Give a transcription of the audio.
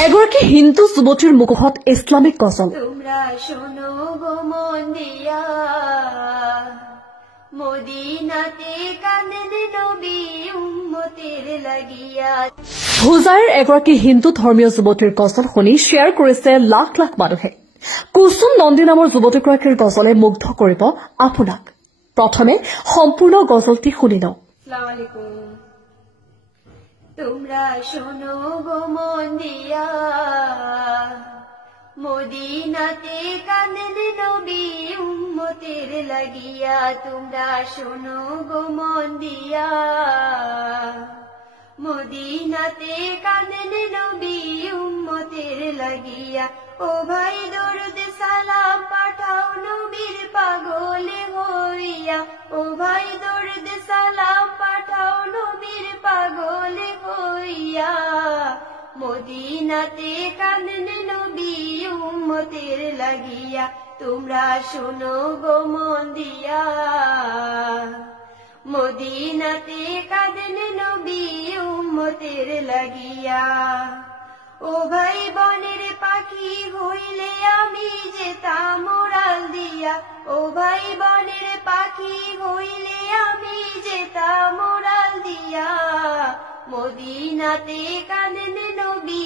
এগৰাকী হিন্দু যুৱতীৰ মুখত ইছলামিক গজল। তোমরা শোনো গো মন দিয়া, মদিনাতে কাঁদেন নবী উম্মতের লাগিয়া। হোজাইৰ এগৰাকী হিন্দু ধৰ্মীয় যুৱতীৰ গজল শুনি শ্বেয়াৰ কৰিছে লাখ লাখ মানুহে। কুসুম নন্দী নামৰ যুৱতীগৰাকীৰ গজলে মুগ্ধ কৰিব আপোনাক। প্ৰথমে সম্পূৰ্ণ গজলটি শুনি লওঁ। আসসালামু আলাইকুম। তোমরা শোনো গো মন দিয়া, মদিনাতে কাঁদেন নবী উম্মতের লাগিয়া। তোমরা শোনো গো মন দিয়া, মদিনাতে কাঁদেন নবী উম্মতের লাগিয়া। ও ভাই দরুদ সালাম পাঠাও নবীর পাগলে হইয়া। ও ভাই দরুদ সালাম পাঠাও নবীর পাগলে হইয়া। মদিনাতে কাঁদেন নবী উম্মতের লাগিয়া। তোমরা শোনো গো মন দিয়া, মদিনাতে কাঁদেন নবী উম্মতের লাগিয়া। ও ভাই বনের পাখি হইলে আমি যেতাম ওড়াল দিয়া। ও ভাই বনের পাখি হইলে আমি যেতাম ওড়াল দিয়া। মদিনাতে কাঁদেন নবী।